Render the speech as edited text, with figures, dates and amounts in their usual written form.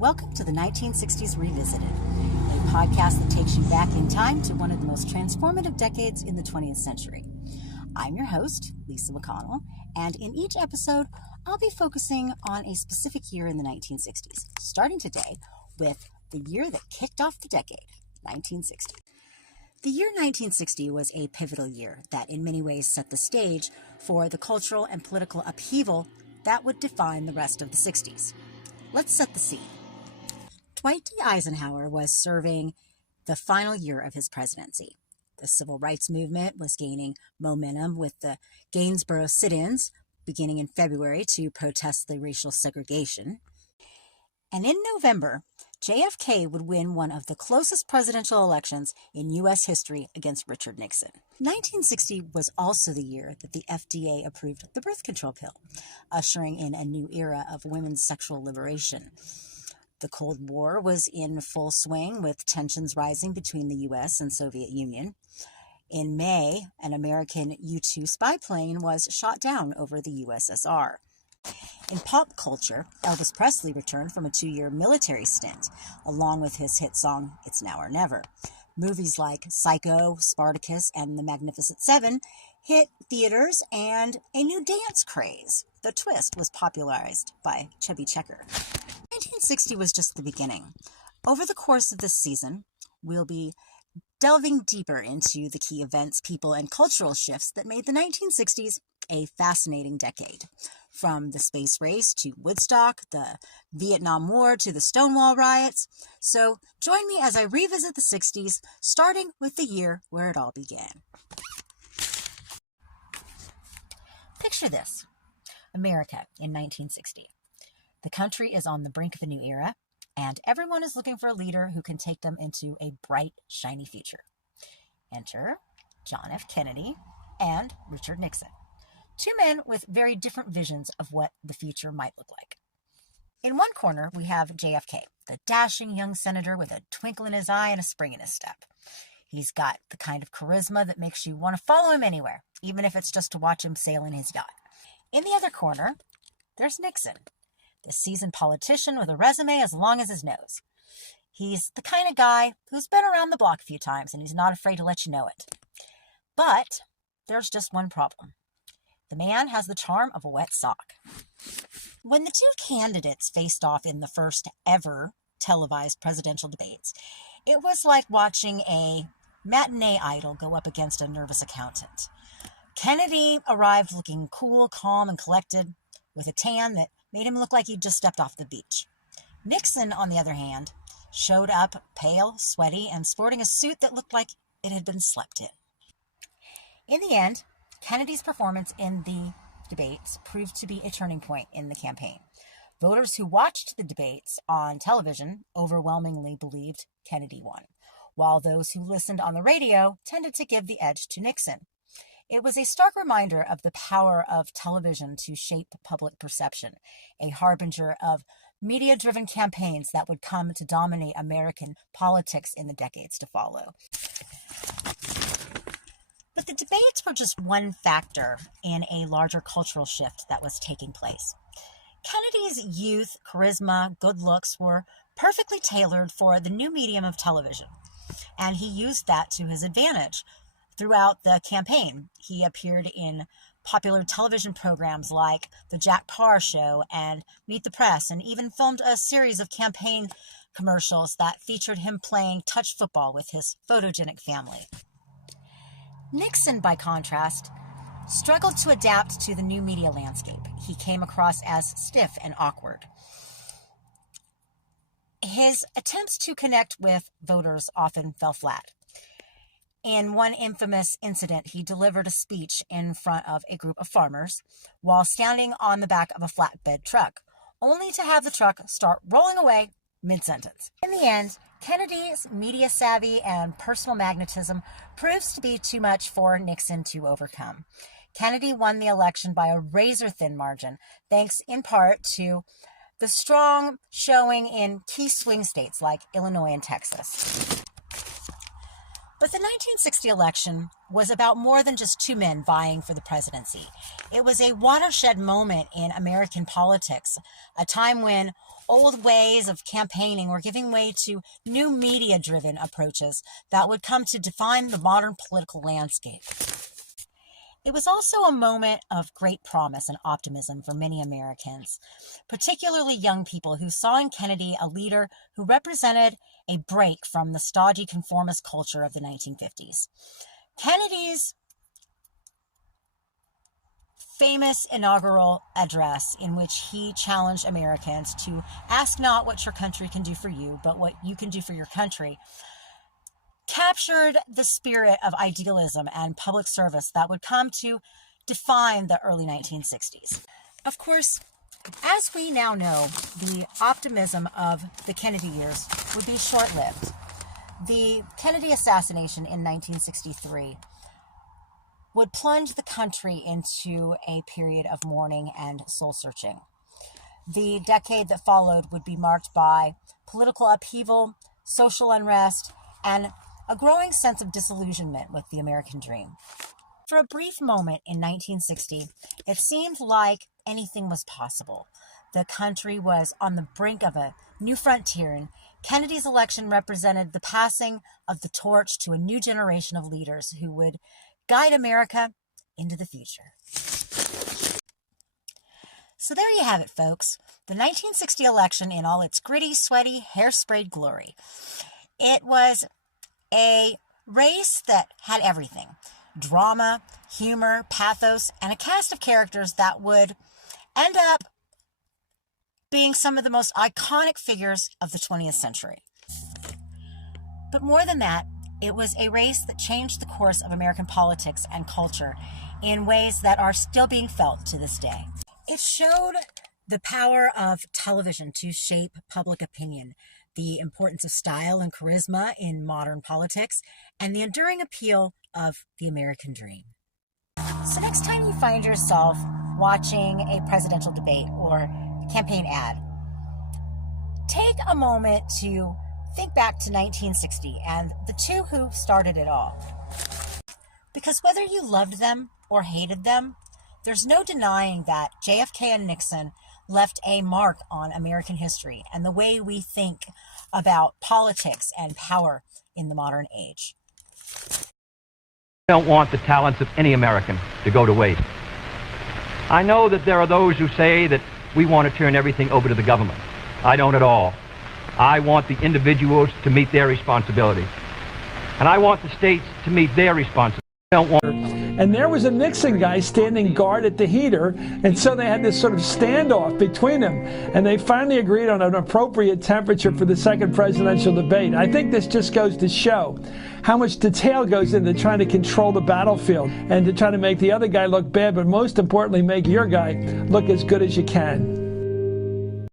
Welcome to the 1960s Revisited, a podcast that takes you back in time to one of the most transformative decades in the 20th century. I'm your host, Lisa McConnell, and in each episode, I'll be focusing on a specific year in the 1960s, starting today with the year that kicked off the decade, 1960. The year 1960 was a pivotal year that in many ways set the stage for the cultural and political upheaval that would define the rest of the 60s. Let's set the scene. Dwight D. Eisenhower was serving the final year of his presidency. The civil rights movement was gaining momentum with the Gainsborough sit-ins beginning in February to protest the racial segregation. And in November, JFK would win one of the closest presidential elections in U.S. history against Richard Nixon. 1960 was also the year that the FDA approved the birth control pill, ushering in a new era of women's sexual liberation. The Cold War was in full swing with tensions rising between the U.S. and Soviet Union. In May, an American U-2 spy plane was shot down over the USSR. In pop culture, Elvis Presley returned from a 2-year military stint, along with his hit song, It's Now or Never. Movies like Psycho, Spartacus, and The Magnificent Seven hit theaters, and a new dance craze, the twist, was popularized by Chubby Checker. 1960 was just the beginning. Over the course of this season, we'll be delving deeper into the key events, people, and cultural shifts that made the 1960s a fascinating decade. From the space race to Woodstock, the Vietnam War to the Stonewall riots. So join me as I revisit the 60s, starting with the year where it all began. Picture this: America in 1960. The country is on the brink of a new era, and everyone is looking for a leader who can take them into a bright, shiny future. Enter John F. Kennedy and Richard Nixon, two men with very different visions of what the future might look like. In one corner, we have JFK, the dashing young senator with a twinkle in his eye and a spring in his step. He's got the kind of charisma that makes you want to follow him anywhere, even if it's just to watch him sail in his yacht. In the other corner, there's Nixon, the seasoned politician with a resume as long as his nose. He's the kind of guy who's been around the block a few times, and he's not afraid to let you know it. But there's just one problem. The man has the charm of a wet sock. When the two candidates faced off in the first ever televised presidential debates, it was like watching a matinee idol go up against a nervous accountant. Kennedy arrived looking cool, calm, and collected, with a tan that made him look like he'd just stepped off the beach. Nixon, on the other hand, showed up pale, sweaty, and sporting a suit that looked like it had been slept in. In the end, Kennedy's performance in the debates proved to be a turning point in the campaign. Voters who watched the debates on television overwhelmingly believed Kennedy won, while those who listened on the radio tended to give the edge to Nixon. It was a stark reminder of the power of television to shape public perception, a harbinger of media-driven campaigns that would come to dominate American politics in the decades to follow. But the debates were just one factor in a larger cultural shift that was taking place. Kennedy's youth, charisma, good looks were perfectly tailored for the new medium of television, and he used that to his advantage. Throughout the campaign, he appeared in popular television programs like The Jack Paar Show and Meet the Press, and even filmed a series of campaign commercials that featured him playing touch football with his photogenic family. Nixon, by contrast, struggled to adapt to the new media landscape. He came across as stiff and awkward. His attempts to connect with voters often fell flat. In one infamous incident, he delivered a speech in front of a group of farmers while standing on the back of a flatbed truck, only to have the truck start rolling away mid-sentence. In the end, Kennedy's media savvy and personal magnetism proves to be too much for Nixon to overcome. Kennedy won the election by a razor-thin margin, thanks in part to the strong showing in key swing states like Illinois and Texas. But the 1960 election was about more than just two men vying for the presidency. It was a watershed moment in American politics, a time when old ways of campaigning were giving way to new media-driven approaches that would come to define the modern political landscape. It was also a moment of great promise and optimism for many Americans, particularly young people who saw in Kennedy a leader who represented a break from the stodgy conformist culture of the 1950s. Kennedy's famous inaugural address, in which he challenged Americans to ask not what your country can do for you, but what you can do for your country, captured the spirit of idealism and public service that would come to define the early 1960s. Of course, as we now know, the optimism of the Kennedy years would be short-lived. The Kennedy assassination in 1963 would plunge the country into a period of mourning and soul-searching. The decade that followed would be marked by political upheaval, social unrest, and a growing sense of disillusionment with the American dream. For a brief moment in 1960, it seemed like anything was possible. The country was on the brink of a new frontier, and Kennedy's election represented the passing of the torch to a new generation of leaders who would guide America into the future. So there you have it, folks. The 1960 election in all its gritty, sweaty, hair-sprayed glory. It was a race that had everything: drama, humor, pathos, and a cast of characters that would end up being some of the most iconic figures of the 20th century. But more than that, it was a race that changed the course of American politics and culture in ways that are still being felt to this day. It showed the power of television to shape public opinion, the importance of style and charisma in modern politics, and the enduring appeal of the American dream. So next time you find yourself watching a presidential debate or campaign ad, take a moment to think back to 1960 and the two who started it all. Because whether you loved them or hated them, there's no denying that JFK and Nixon left a mark on American history and the way we think about politics and power in the modern age. I don't want the talents of any American to go to waste. I know that there are those who say that we want to turn everything over to the government. I don't at all. I want the individuals to meet their responsibilities. And I want the states to meet their responsibilities. I don't want... And there was a Nixon guy standing guard at the heater, and so they had this sort of standoff between them, and they finally agreed on an appropriate temperature for the second presidential debate. I think this just goes to show how much detail goes into trying to control the battlefield and to try to make the other guy look bad, but most importantly, make your guy look as good as you can.